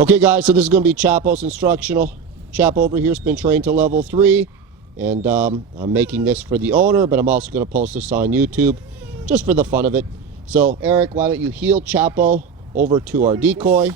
Okay guys, so this is going to be Chapo's Instructional. Chapo over here has been trained to level 3, and I'm making this for the owner, but I'm also going to post this on YouTube just for the fun of it. So Eric, why don't you heel Chapo over to our Decoy.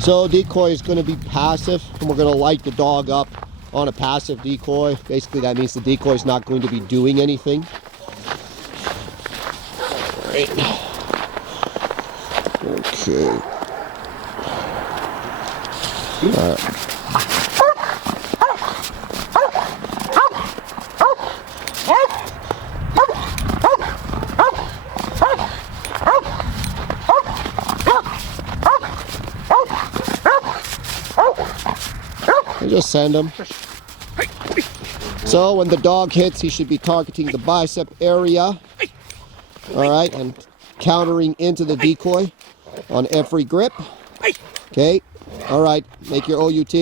So Decoy is going to be passive, and we're going to light the dog up on a passive decoy. Basically that means the decoy is not going to be doing anything. All right. Okay. I just send him. So when the dog hits, he should be targeting the bicep area. All right, and countering into the decoy on every grip. Okay. All right, make your OUT.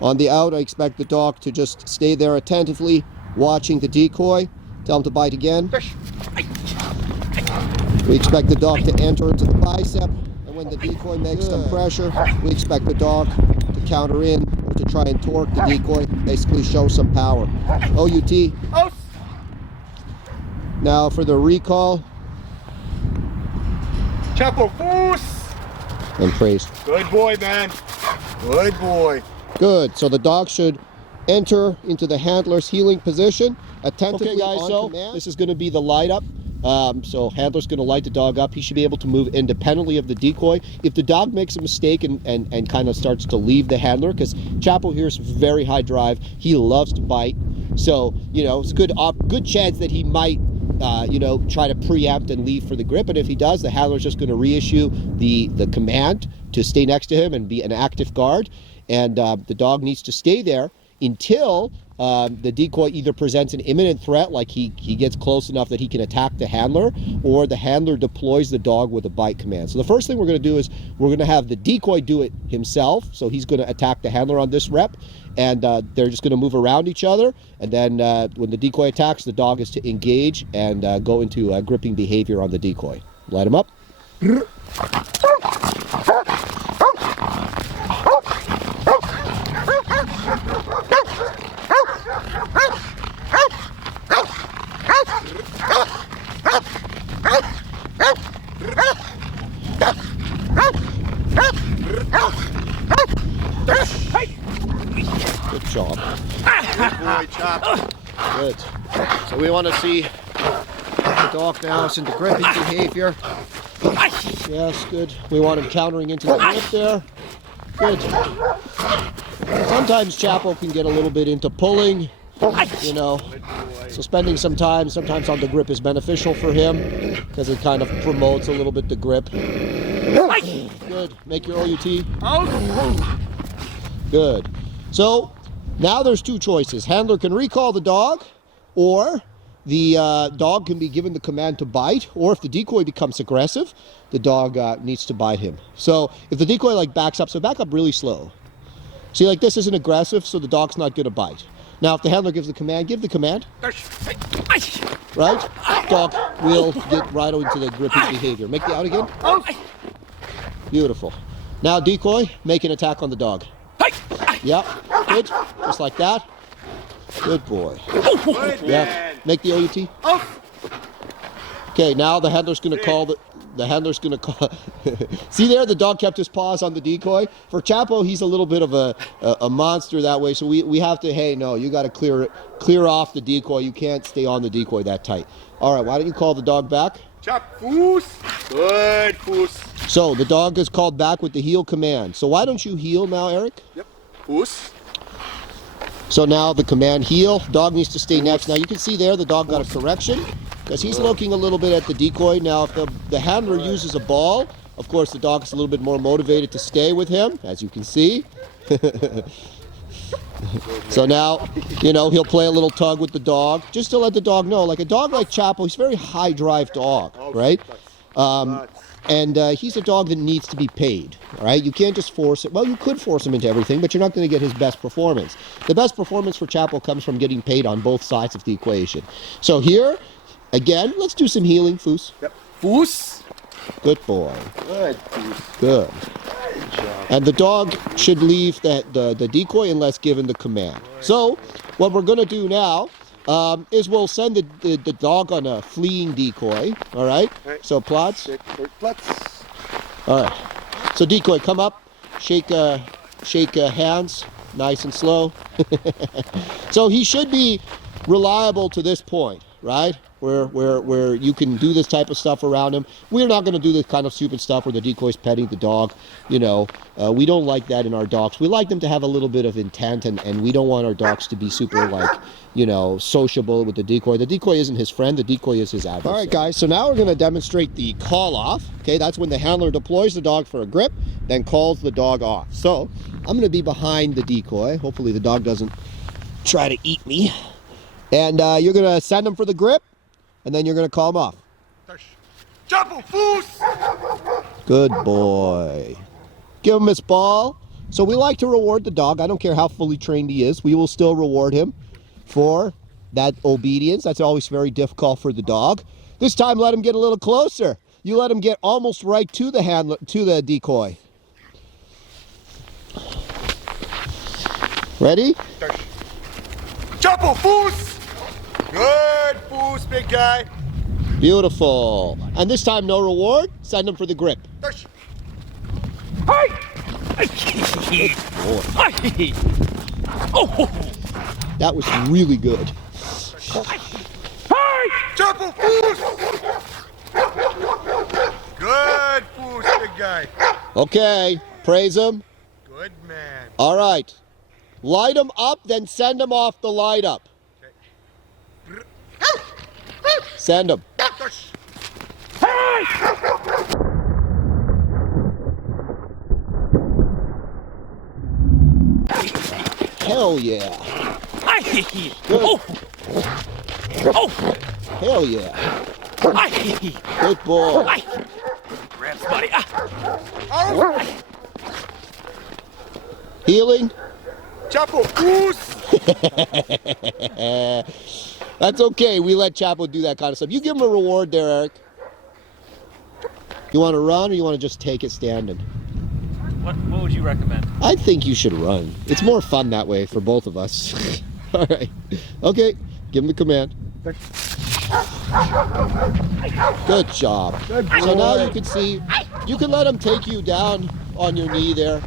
On the out, I expect the dog to just stay there attentively, watching the decoy. Tell him to bite again. We expect the dog to enter into the bicep, and when the decoy makes some pressure, we expect the dog to counter in, or to try and torque the decoy, basically show some power. OUT. Now for the recall. Chapo, foos! And praise. Good boy, man. Good boy. Good. So the dog should enter into the handler's healing position attentively. Okay, guys. So command. This is going to be the light up. So handler's going to light the dog up. He should be able to move independently of the decoy. If the dog makes a mistake and kind of starts to leave the handler, because Chapo here is very high drive, he loves to bite. So it's a good chance that he might try to preempt and leave for the grip. And if he does, the handler's just going to reissue the command to stay next to him and be an active guard. And the dog needs to stay there until the decoy either presents an imminent threat, like he gets close enough that he can attack the handler, or the handler deploys the dog with a bite command. So the first thing we're going to do is we're going to have the decoy do it himself. So he's going to attack the handler on this rep, and they're just going to move around each other. And then when the decoy attacks, the dog is to engage and go into gripping behavior on the decoy. Light him up. Good job. Good boy, Chop. Good. So we want to see the dog now is into gripping behavior. Yes, good. We want him countering into the grip there. Good. Sometimes Chapo can get a little bit into pulling, So spending some time sometimes on the grip is beneficial for him, because it kind of promotes a little bit the grip. Good. Make your OUT. Good. So now there's two choices. Handler can recall the dog, or the dog can be given the command to bite, or if the decoy becomes aggressive, the dog needs to bite him. So if the decoy backs up, so back up really slow. See, this isn't aggressive, so the dog's not going to bite. Now if the handler gives the command, give the command. Right? Dog will get right into the gripping behavior. Make the out again. Beautiful. Now decoy, make an attack on the dog. Yep, good. Just like that. Good boy. Good Yeah. Make the OUT. Okay, now the handler's going to call the handler's going to call. See there, the dog kept his paws on the decoy. For Chapo, he's a little bit of a monster that way, so we have to, hey, no, you got to clear off the decoy. You can't stay on the decoy that tight. All right, why don't you call the dog back? Chop, foos. Good, foos. So the dog is called back with the heel command. So why don't you heel now, Eric? Yep, foos. So now the command heel, dog needs to stay next. Now you can see there the dog got a correction, because he's looking a little bit at the decoy. Now if the handler uses a ball, of course the dog is a little bit more motivated to stay with him, as you can see. So now, he'll play a little tug with the dog, just to let the dog know, like a dog like Chapo, he's a very high drive dog, right? And he's a dog that needs to be paid, all right? You can't just force it. Well, you could force him into everything, but you're not going to get his best performance. The best performance for Chapo comes from getting paid on both sides of the equation. So here, again, let's do some healing, Foos. Yep. Foos. Good boy. Good, Foos. Good. Good job. And the dog should leave the decoy unless given the command. So, what we're going to do now is we'll send the dog on a fleeing decoy. All right? So, plots. Plots. All right. So, decoy, come up. Shake hands. Nice and slow. So, he should be reliable to this point, right? Where you can do this type of stuff around him. We're not going to do this kind of stupid stuff where the decoy's petting the dog. You know, we don't like that in our dogs. We like them to have a little bit of intent, and we don't want our dogs to be super, like, you know, sociable with the decoy. The decoy isn't his friend. The decoy is his adversary. All right, guys, so now we're going to demonstrate the call off. Okay, that's when the handler deploys the dog for a grip, then calls the dog off. So I'm going to be behind the decoy. Hopefully the dog doesn't try to eat me. And you're going to send him for the grip, and then you're going to call him off. Chapo, Foos! Good boy. Give him his ball. So we like to reward the dog. I don't care how fully trained he is. We will still reward him for that obedience. That's always very difficult for the dog. This time, let him get a little closer. You let him get almost right to the handler, to the decoy. Ready? Chapo, Foos! Good, Foos, big guy. Beautiful. And this time, no reward. Send him for the grip. That was really good. Chapo, Foos! Good, Foos, big guy. Okay, praise him. Good man. All right. Light him up, then send him off the light up. Send him. Hell yeah. Good. Hell yeah. Good boy. Grabs, buddy. Healing. Chapo, Foos! That's okay. We let Chapo do that kind of stuff. You give him a reward there, Eric. You want to run or you want to just take it standing? What would you recommend? I think you should run. It's more fun that way for both of us. All right. Okay. Give him the command. Good job. Good boy. So now you can see, you can let him take you down on your knee there.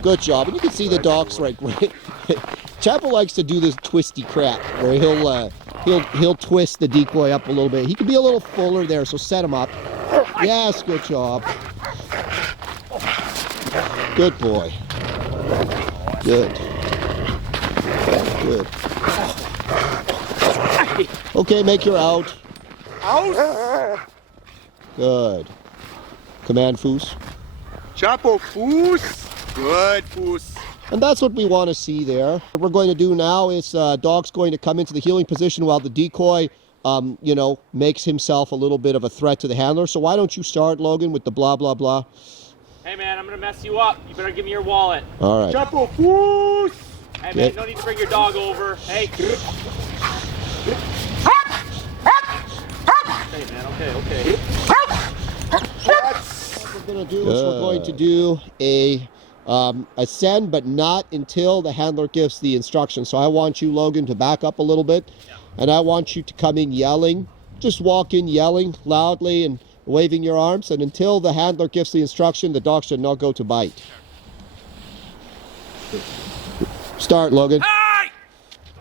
Good job. And you can see the dog's right. Chapo likes to do this twisty crap where he'll twist the decoy up a little bit. He can be a little fuller there, so set him up. Yes, good job. Good boy. Good. Good. Okay, make your out. Out. Good. Command, Foos. Chapo, Foos. Good, Foos. And that's what we want to see there. What we're going to do now is dog's going to come into the healing position while the decoy, you know, makes himself a little bit of a threat to the handler. So why don't you start, Logan, with the blah, blah, blah. Hey, man, I'm going to mess you up. You better give me your wallet. All right. Chapo, Foos. Hey, man, no need to bring your dog over. Hey. Hey, man, okay. What we're going to do is we're going to do a send, but not until the handler gives the instruction. So I want you, Logan, to back up a little bit, and I want you to come in yelling. Just walk in yelling loudly and waving your arms, and until the handler gives the instruction, the dog should not go to bite. Start, Logan. Hey!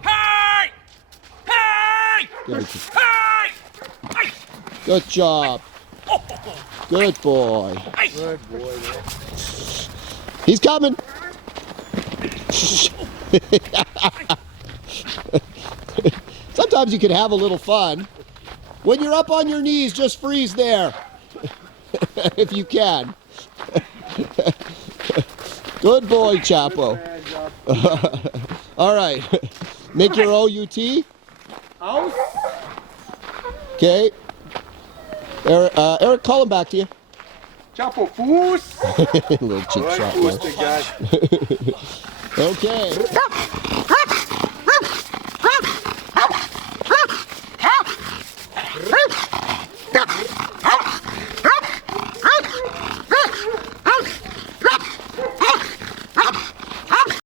Hey! Hey! Give it to- Hey! Good job. Good boy. Good boy. He's coming. Sometimes you can have a little fun. When you're up on your knees, just freeze there. If you can. Good boy, Chapo. All right. Make your OUT. Out. Okay. Eric, call him back to you. Chapo, Foos. Little cheap Good, shot Foos, there. big guy. Okay.